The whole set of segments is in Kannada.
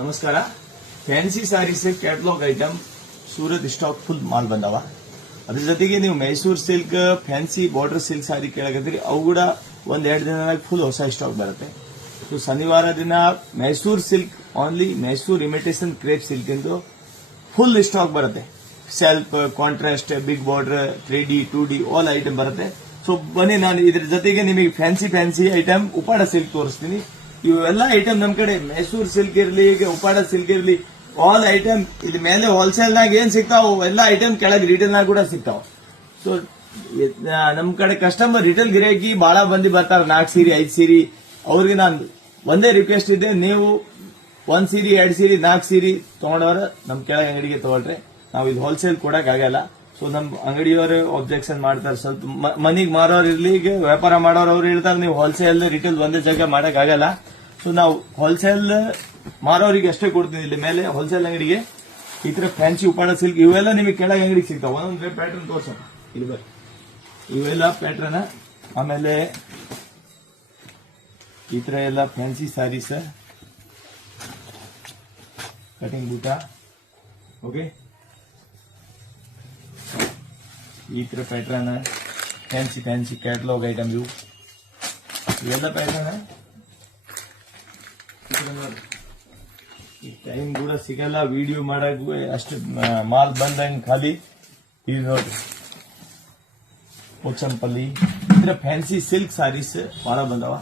ನಮಸ್ಕಾರ. Fancy saris catalogue item Surat stock full ಮಾಲ್ ಬಂದವ. ಅದ್ರ ಜೊತೆಗೆ ನೀವು Mysore silk fancy border silk sari ಕೇಳಕತ್ತೀರಿ, ಅವು ಕೂಡ ಒಂದೆರಡು ದಿನದಾಗ ಫುಲ್ ಹೊಸ ಸ್ಟಾಕ್ ಬರುತ್ತೆ. ಸೊ ಶನಿವಾರ ದಿನ Mysore silk only Mysore imitation crepe silk ಎಂದು ಫುಲ್ ಸ್ಟಾಕ್ ಬರುತ್ತೆ. Self, contrast, big border, 3D 2D all item ಬರುತ್ತೆ. ಸೊ ಬನ್ನಿ, ನಾನು ಇದ್ರ ಜೊತೆಗೆ ನಿಮಗೆ ಫ್ಯಾನ್ಸಿ ಐಟಮ್ ಉಪಾಡ ಸಿಲ್ಕ್ ತೋರಿಸ್ತೀನಿ. ಇವೆಲ್ಲ ಐಟಮ್ ನಮ್ ಕಡೆ ಮೈಸೂರು ಸಿಲ್ಕ್ ಇರ್ಲಿ, ಉಪಾಡ ಸಿಲ್ಕ್ ಇರ್ಲಿ, ಆಲ್ ಐಟಮ್ ಇದ್ ಮೇಲೆ ಹೋಲ್ಸೇಲ್ ನಾಗ ಏನ್ ಸಿಗ್ತಾವ ಎಲ್ಲ ಐಟಮ್ ಕೆಳಗೆ ರಿಟೇಲ್ ನಾಗ ಕೂಡ ಸಿಗ್ತಾವ. ಸೊ ನಮ್ ಕಡೆ ಕಸ್ಟಮರ್ ರಿಟೇಲ್ ಗಿರಾಕಿ ಬಹಳ ಮಂದಿ ಬರ್ತಾರ, 4 ಸೀರೆ 5 ಸೀರೆ. ಅವ್ರಿಗೆ ನಾನು ಒಂದೇ ರಿಕ್ವೆಸ್ಟ್ ಇದೆ, ನೀವು 1 ಸೀರೆ 2 ಸೀರೆ 4 ಸೀರೆ ತಗೊಂಡವ್ರ ನಮ್ ಕೆಳಗೆ ಅಂಗಡಿಗೆ ತಗೊಳ್ರಿ. ನಾವು ಇದು ಹೋಲ್ಸೇಲ್ ಕೊಡಕ್ ಆಗಲ್ಲ. ಸೊ ನಮ್ ಅಂಗಡಿಯವರು ಅಬ್ಜೆಕ್ಷನ್ ಮಾಡ್ತಾರೆ. ಸ್ವಲ್ಪ ಮನಿಗ್ ಮಾರೋರು ಇರ್ಲಿ, ವ್ಯಾಪಾರ ಮಾಡೋರು ಅವ್ರು ಹೇಳ್ತಾರೆ, ನೀವು ಹೋಲ್ಸೇಲ್ ರಿಟೇಲ್ ಒಂದೇ ಜಾಗ ಮಾಡಕ್ ಆಗಲ್ಲ. ಸೊ ನಾವು ಹೋಲ್ಸೇಲ್ ಮಾರೋರಿಗೆ ಅಷ್ಟೇ ಕೊಡ್ತೀನಿ. ಇಲ್ಲಿ ಮೇಲೆ ಹೋಲ್ಸೇಲ್ ಅಂಗಡಿಗೆ ಈ ತರ ಫ್ಯಾನ್ಸಿ ಉಪಾಡ ಸಿಲ್ಕ್ ಇವೆಲ್ಲ ನಿಮಗೆ ಕೆಳಗೆ ಅಂಗಡಿಗೆ ಸಿಗ್ತಾವ. ಒಂದೊಂದು ಪ್ಯಾಟರ್ನ್ ತೋರ್ಸೋಣ. ಇಲ್ಲಿ ಬರ್ರಿ, ಇವೆಲ್ಲ ಪ್ಯಾಟರ್ನ್. ಆಮೇಲೆ ಈ ತರ ಎಲ್ಲ ಫ್ಯಾನ್ಸಿ ಸ್ಯಾರೀಸ್, ಕಟಿಂಗ್ ಬೂಟ, ಓಕೆ. ಈ ತರ ಪ್ಯಾಟರ್ನ್ ಫ್ಯಾನ್ಸಿ ಕ್ಯಾಟಲಾಗ್ ಐಟಮ್ ಇವೆಲ್ಲ ಪ್ಯಾಟರ್ನ್. ಈ ಟೈಮ್ ಕೂಡ ಸಿಗಲ್ಲ ವಿಡಿಯೋ ಮಾಡಕ್, ಅಷ್ಟು ಮಾಲ್ ಬಂದಂಗ್ ಖಾಲಿ. ಇದು ನೋಡ್ರಿ, ಪೋಚಂಪಲ್ಲಿ ಇತರ ಫ್ಯಾನ್ಸಿ ಸಿಲ್ಕ್ ಸಾರೀಸ್ ಬಹಳ ಬಂದವ.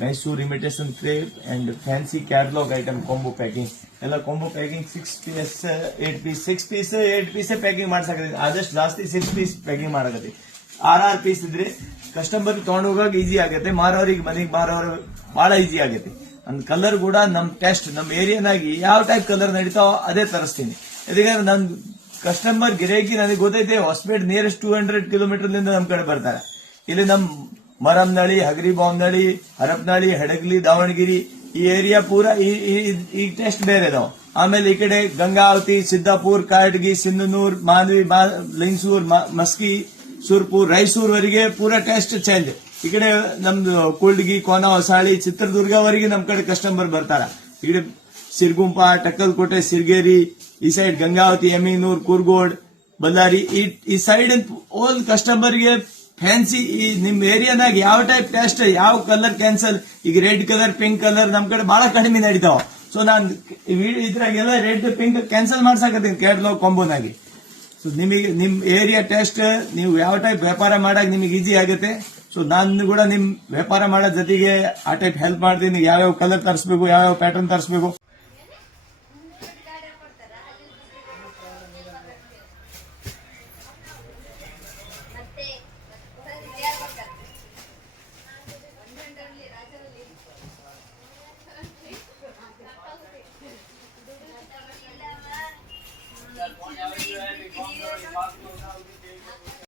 Mysore imitation crepe and fancy catalogue item combo packing ಎಲ್ಲ combo packing 6 piece 8 piece 6 piece 8 piece packing ಮಾಡ್ಸಕತ್ತೀನಿ. ಆದಷ್ಟು ಜಾಸ್ತಿ 6 ಪೀಸ್ ಪ್ಯಾಕಿಂಗ್ ಮಾಡಕತ್ತಿ. 6 ಪೀಸ್ ಇದ್ರೆ ಕಸ್ಟಮರ್ ತಗೊಂಡು ಹೋಗಾಗ ಈಜಿ ಆಗತ್ತೆ, ಮಾರೋರಿಗೆ ಮನೆಗೆ ಮಾರೋರು ಬಹಳ ಈಜಿ ಆಗತ್ತೆ. ಅಂದ್ ಕಲರ್ ಕೂಡ ನಮ್ ಟೆಸ್ಟ್ ನಮ್ ಏರಿಯಾನಾಗಿ ಯಾವ ಟೈಪ್ ಕಲರ್ ನಡೀತಾವ ಅದೇ ತರಿಸ್ತೀನಿ. ಯಾಕಂದ್ರೆ ನನ್ ಕಸ್ಟಮರ್ ಗಿರಾಕಿ ನನಗೆ ಗೊತ್ತೈತೆ, ಹೊಸಪೇಟೆ ನಿಯರೆಸ್ಟ್ 200 ಕಿಲೋಮೀಟರ್ ನಮ್ ಕಡೆ ಬರ್ತಾರೆ. ಇಲ್ಲಿ ನಮ್ ಮರಮ್ನಳ್ಳಿ, ಹಗರಿ ಬಾಂಬ್ನಳ್ಳಿ, ಹರಪನಹಳ್ಳಿ, ಹಡಗಲಿ, ದಾವಣಗೆರೆ ಈ ಏರಿಯಾ ಪೂರಾ ಈ ಟೆಸ್ಟ್ ಬೇರೆ ಇದಾವ. ಆಮೇಲೆ ಈ ಕಡೆ ಗಂಗಾವತಿ, ಸಿದ್ದಾಪುರ್, ಕಾರಟಗಿ, ಸಿಂಧನೂರ್, ಮಾನ್ವಿ, ಲಿಂಗಸೂರ್, ಮಸ್ಕಿ, ಸುರ್ಪುರ್, ರಾಯಚೂರ್ ವರೆಗೆ ಪೂರಾ ಟೆಸ್ಟ್ ಚೇಂಜ್. ಈ ಕಡೆ ನಮ್ದು ಕೂಲ್ಡ್ಗಿ, ಕೋನ, ಹೊಸಾಳಿ, ಚಿತ್ರದುರ್ಗವರೆಗೆ ನಮ್ ಕಡೆ ಕಸ್ಟಮರ್ ಬರ್ತಾರ. ಈ ಕಡೆ ಸಿರ್ಗುಂಪ, ಟಕ್ಕಲ್ಕೋಟೆ, ಸಿರ್ಗೇರಿ, ಈ ಸೈಡ್ ಗಂಗಾವತಿ, ಎಮ್ಮಿನೂರ್, ಕುರ್ಗೋಡ್, ಬಳ್ಳಾರಿ ಈ ಸೈಡ್ ಓಲ್ ಕಸ್ಟಮರ್ಗೆ ಫ್ಯಾನ್ಸಿ ಈ ನಿಮ್ ಏರಿಯಾನಾಗ ಯಾವ ಟೈಪ್ ಟೆಸ್ಟ್, ಯಾವ ಕಲರ್ ಕ್ಯಾನ್ಸಲ್, ಈಗ ರೆಡ್ ಕಲರ್, ಪಿಂಕ್ ಕಲರ್ ನಮ್ ಕಡೆ ಬಹಳ ಕಡಿಮೆ ನಡೀತಾವ. ಸೊ ನಾನ್ ಇದ್ರಾಗೆಲ್ಲ ರೆಡ್ ಪಿಂಕ್ ಕ್ಯಾನ್ಸಲ್ ಮಾಡ್ಸಕತ್ತೀನಿ ಕ್ಯಾಟಲಾಗ್ ಕಾಂಬೋನಾಗಿ. ಸೊ ನಿಮಗೆ ನಿಮ್ ಏರಿಯಾ ಟೆಸ್ಟ್, ನೀವು ಯಾವ ಟೈಪ್ ವ್ಯಾಪಾರ ಮಾಡಕ್ ನಿಮಗೆ ಈಜಿ ಆಗುತ್ತೆ. ಸೊ ನಾನು ಕೂಡ ನಿಮ್ ವ್ಯಾಪಾರ ಮಾಡೋ ಜೊತೆಗೆ ಆ ಟೈಪ್ ಹೆಲ್ಪ್ ಮಾಡ್ತೀನಿ. ಯಾವ್ಯಾವ ಕಲರ್ ತರಿಸಬೇಕು, ಯಾವ್ಯಾವ ಪ್ಯಾಟರ್ನ್ ತರಿಸಬೇಕು